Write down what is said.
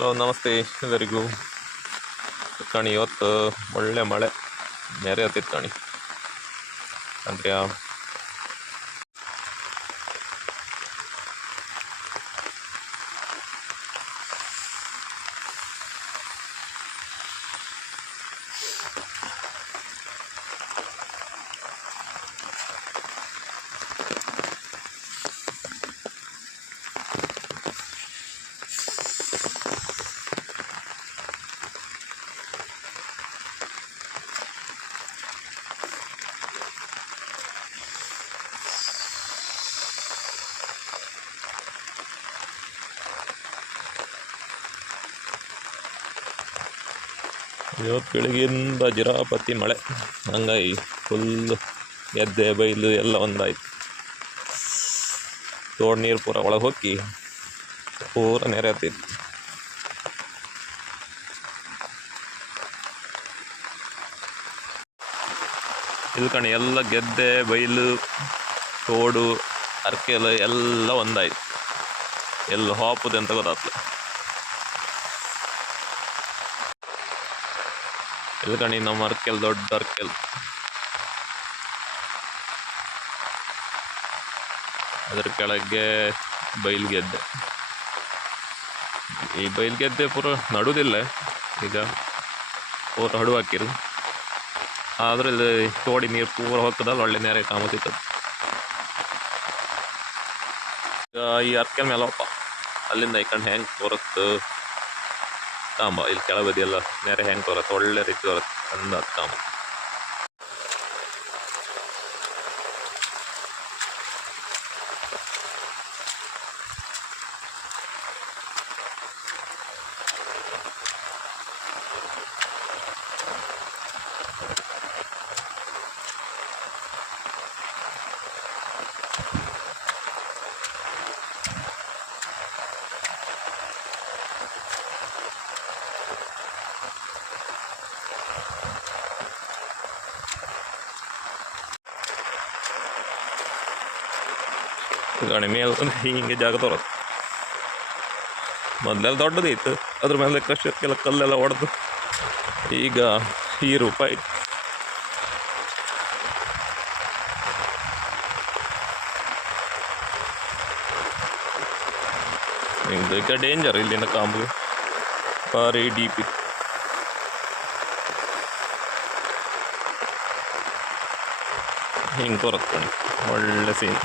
Hello ನಮಸ್ತೆ ಎಲ್ಲರಿಗೂ. ಕಣಿ ಇವತ್ತು ಒಳ್ಳೆ ಮಳೆ ನೆರೆ ಹತ್ತಿತ್ತು ಕಣಿ. ಅಂದರೆ ಇವತ್ತು ಬೆಳಗ್ಗೆಯಿಂದ ಜಿರಾಪತಿ ಮಳೆ, ಹಂಗಾಗಿ ಫುಲ್ಲು ಗೆದ್ದೆ ಬೈಲು ಎಲ್ಲ ಒಂದಾಯ್ತು. ತೋಡ್ ನೀರು ಪೂರ ಒಳಗೆ ಹೋಗಿ ಪೂರ ನೆರೆ ಹತ್ತಿತ್ತು. ಇಲ್ಲಿ ಕಣಿ ಎಲ್ಲ ಗೆದ್ದೆ ಬೈಲು ತೋಡು ಅರ್ಕೆಲ್ಲ ಎಲ್ಲ ಒಂದಾಯ್ತು. ಎಲ್ಲ ಹಾಪುದೆ ಅಂತ ಗೊತ್ತಾಗ್ತದೆ. ಇಲ್ಲಿ ಕಣಿ ನಮ್ಮ ಅರ್ಕೆಲ್ ದೊಡ್ಡ ಅರ್ಕೆಲ್, ಅದ್ರ ಕೆಳಗೆ ಬೈಲ್ಗೆದ್ದೆ. ಈ ಬೈಲ್ಗೆದ್ದೆ ಪೂರ ನಡುವುದಿಲ್ಲ, ಈಗ ಪೂರ ಹಡು ಹಾಕಿರು. ಆದ್ರೆ ಇಲ್ಲಿ ತೋಡಿ ನೀರು ಪೂರ ಹೋಗ್ತದಲ್ಲ, ಒಳ್ಳೆ ನೇರ ಕಾಮತ್ತಿತ್ತದ. ಈಗ ಈ ಅರ್ಕೆಲ್ ಮೇಲಪ್ಪ ಅಲ್ಲಿಂದ ಈ ಕಣ್ಣು ಹೆಂಗೆ ತೋರತ್ತು ಕಾಂಬ, ಇಲ್ಲಿ ಕೆಳಬದಿ ಎಲ್ಲ ನೆರೆ ಹೆಂಗೆ ತೋರತ್ತೆ, ಒಳ್ಳೆ ರೀತಿ ತೋರತ್ತೆ ಅಂದ ಕಾಂಬ. ಗಣಿ ಮೇಲೆ ಹಿಂಗೆ ಜಾಗ ತೋರತ್ತೆ. ಮೊದಲೆಲ್ಲ ದೊಡ್ಡದಿತ್ತು, ಅದ್ರ ಮೇಲೆ ಕಷ್ಟಕ್ಕೆಲ್ಲ ಕಲ್ಲೆಲ್ಲ ಹೊಡೆದು ಈಗ ಈ ರೂಪಾಯಿ. ಈಗ ಡೇಂಜರ್ ಇಲ್ಲಿನ ಕಾಂಬು, ಭಾರಿ ಡೀಪ್ ಇತ್ತು. ಹಿಂಗೆ ತೋರತ್ತೆ ಕಣಿ, ಒಳ್ಳೆ ಸೀನ್.